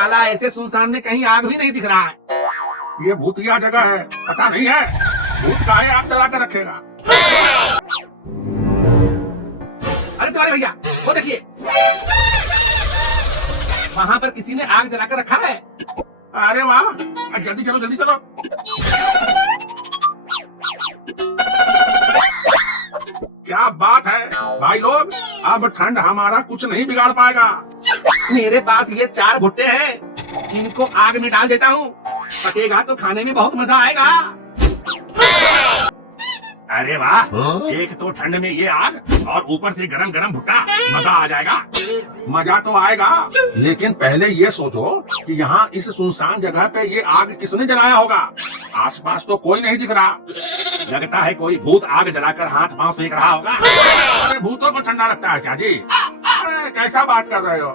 साला ऐसे सुनसान में कहीं आग भी नहीं दिख रहा है। ये भूतिया जगह है, पता नहीं है भूत काहे आग जला कर रखेगा। अरे तुम्हारे भैया वो देखिए, वहाँ पर किसी ने आग जलाकर रखा है। अरे वाह, जल्दी चलो जल्दी चलो। क्या बात है भाई लोग, अब ठंड हमारा कुछ नहीं बिगाड़ पाएगा। मेरे पास ये 4 भुट्टे हैं, इनको आग में डाल देता हूँ, पकेगा तो खाने में बहुत मजा आएगा। अरे वाह, एक तो ठंड में ये आग और ऊपर से गरम गरम भुट्टा, मजा आ जाएगा। मजा तो आएगा, लेकिन पहले ये सोचो कि यहाँ इस सुनसान जगह पे ये आग किसने जलाया होगा। आसपास तो कोई नहीं दिख रहा, लगता है कोई भूत आग जलाकर हाथ पांव सेक रहा होगा। अरे भूतों को ठंडा लगता है क्या जी? अरे कैसा बात कर रहे हो?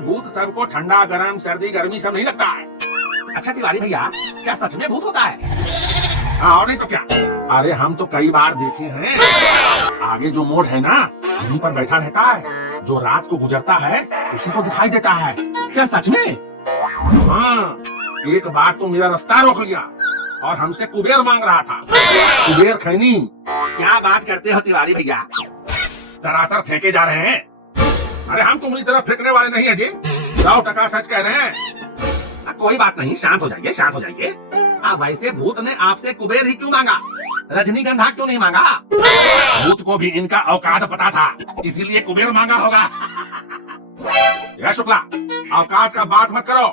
भूत सबको ठंडा गरम सर्दी गर्मी सब नहीं लगता है। अच्छा तिवारी भैया, क्या सच में भूत होता है? हाँ और नहीं तो क्या। अरे हम तो कई बार देखे हैं, आगे जो मोड़ है ना, वहीं पर बैठा रहता है, जो रात को गुजरता है उसी को दिखाई देता है। क्या सच में? हाँ, एक बार तो मेरा रास्ता रोक लिया और हमसे कुबेर मांग रहा था। कुबेर खैनी। क्या बात करते हो तिवारी भैया? सरासर फेंके जा रहे हैं। अरे हम तुम्हारी तरफ फेंकने वाले नहीं है जी, 100% सच कह रहे हैं। कोई बात नहीं, शांत हो जाइए शांत हो जाइए। वैसे भूत ने आपसे कुबेर ही क्यों मांगा, रजनीगंधा क्यों नहीं मांगा? भूत को भी इनका औकात पता था, इसीलिए कुबेर मांगा होगा। यह शुक्ला, औकात का बात मत करो।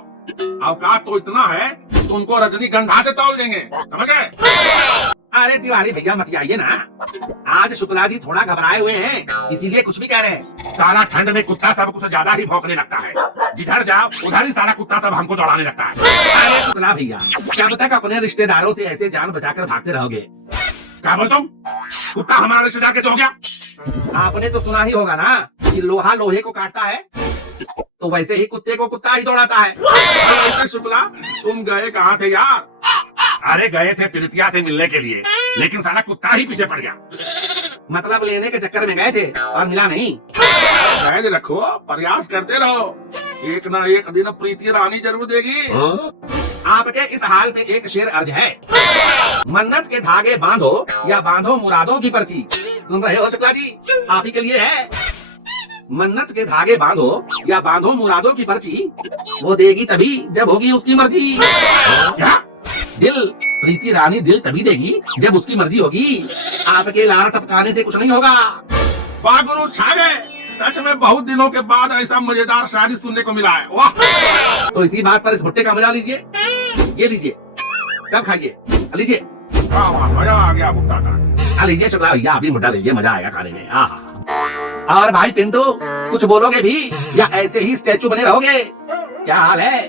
औकात तो इतना है तो उनको रजनीगंधा से तौल देंगे, समझ गए? अरे तिवारी भैया मत आइए ना, आज शुक्ला जी थोड़ा घबराए हुए हैं, इसीलिए कुछ भी कह रहे हैं। सारा ठंड में कुत्ता सब कुछ ज्यादा ही भौंकने लगता है, जिधर जाओ उधर ही सारा कुत्ता सब हमको दौड़ाने लगता है। अरे शुक्ला भैया, कब तक अपने रिश्तेदारों से ऐसे जान बचाकर भागते रहोगे? क्या बोल तुम? कुत्ता हमारा रिश्तेदार कैसे हो गया? आपने तो सुना ही होगा ना कि लोहा लोहे को काटता है, तो वैसे ही कुत्ते को कुत्ता ही दौड़ाता है। ऐसे शुक्ला, तुम गए कहाँ थे यार? अरे गए थे प्रीतिया से मिलने के लिए, लेकिन सारा कुत्ता ही पीछे पड़ गया। मतलब लेने के चक्कर में गए थे और मिला नहीं? धैर्य रखो, प्रयास करते रहो, एक ना एक दिन प्रीति रानी जरूर देगी। आपके इस हाल पे एक शेर अर्ज है, मन्नत के धागे बांधो या बांधो मुरादों की पर्ची। सुन रहे हो शुक्ला जी? आप ही के लिए है। मन्नत के धागे बांधो या बांधो मुरादों की पर्ची, वो देगी तभी जब होगी उसकी मर्जी। क्या? दिल, प्रीति रानी दिल तभी देगी जब उसकी मर्जी होगी, आपके लार टपकाने से कुछ नहीं होगा। वाह गुरु, छा गए। सच में बहुत दिनों के बाद ऐसा मजेदार शायरी सुनने को मिला है। वाह। तो इसी बात पर इस भुट्टे का मजा लीजिए, ये लीजिए, सब खाइए, लीजिए। वाह वाह, मजा आ गया भुट्टा का। लीजिए शुक्ला भैया, आप भी भुट्टा लीजिए, मजा आएगा खाने में। और भाई पिंटू, कुछ बोलोगे भी या ऐसे ही स्टैचू बने रहोगे? क्या हाल है?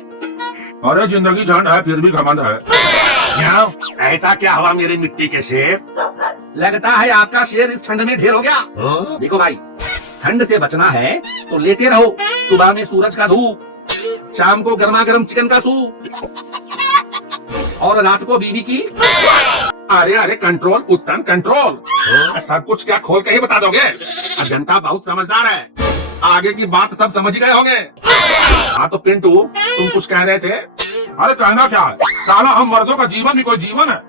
अरे जिंदगी झंड है फिर भी घमंड है। क्या ऐसा क्या हुआ मेरी मिट्टी के शेर? लगता है आपका शेर इस ठंड में ढेर हो गया। देखो भाई, ठंड से बचना है तो लेते रहो सुबह में सूरज का धूप, शाम को गर्मा गर्म चिकन का सूप, और रात को बीवी की। अरे अरे कंट्रोल उत्तम कंट्रोल। सब कुछ क्या खोल के ही बता दोगे? जनता बहुत समझदार है, आगे की बात सब समझ गए होंगे। हाँ तो पिंटू, तुम कुछ कह रहे थे? अरे कहना क्या है, साला हम मर्दों का जीवन भी कोई जीवन है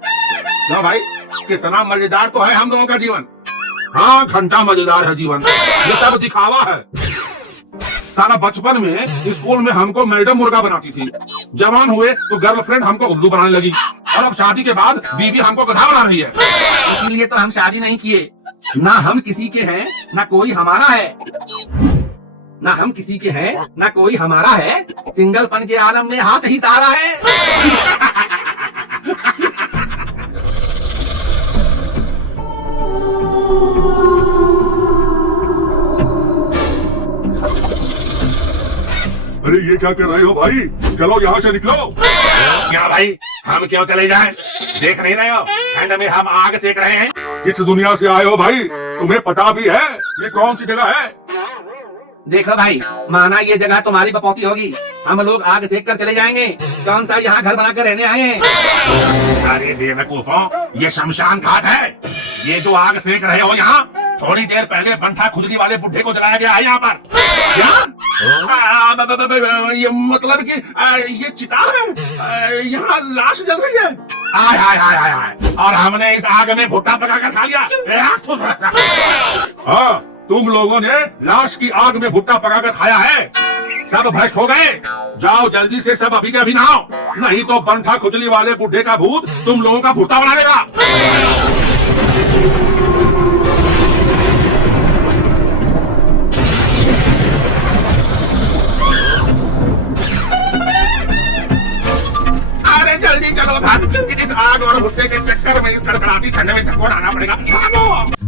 ना भाई? कितना मजेदार तो है हम दोनों का जीवन। हाँ घंटा मजेदार है जीवन, ये सब दिखावा है। साला बचपन में स्कूल में हमको मैडम मुर्गा बनाती थी, जवान हुए तो गर्लफ्रेंड हमको उल्लू बनाने लगी, और अब शादी के बाद बीवी हमको गधा बना रही है। इसीलिए तो हम शादी नहीं किए, ना हम किसी के हैं ना कोई हमारा है, ना हम किसी के हैं ना कोई हमारा है, सिंगलपन के आलम में हाथ ही सहारा है। अरे ये क्या कर रहे हो भाई? चलो यहाँ से निकलो। क्या भाई, हम क्यों चले जाएं? देख नहीं रहे हो ठंड में हम आग सेक रहे हैं? किस दुनिया से आए हो भाई? तुम्हें पता भी है ये कौन सी जगह है? देखो भाई, माना ये जगह तुम्हारी बपौती होगी, हम लोग आग सेक कर चले जाएंगे, कौन सा यहाँ घर बनाकर रहने आए हैं? अरे बेवकूफों, ये शमशान घाट है। ये जो आग सेक रहे हो यहाँ, थोड़ी देर पहले बंठा खुजली वाले बुढ़े को जलाया गया है यहाँ पर। क्या? ये मतलब कि ये चिता है, यहाँ लाश जल रही है। आय हाय हाय हाय हाय, और हमने इस आग में भुट्टा पकाकर खा लिया। हाँ, तुम लोगों ने लाश की आग में भुट्टा पकाकर खाया है, सब भ्रष्ट हो गए। जाओ जल्दी से सब अभी के अभी नहाओ, नहीं तो बंठा खुजली वाले बुढ़े का भूत तुम लोगों का भुट्टा बना देगा। अरे जल्दी चलो भाग, इस आग और भुट्टे के चक्कर में इस कड़कड़ाती ठंड में सबको नहाना पड़ेगा। भागो।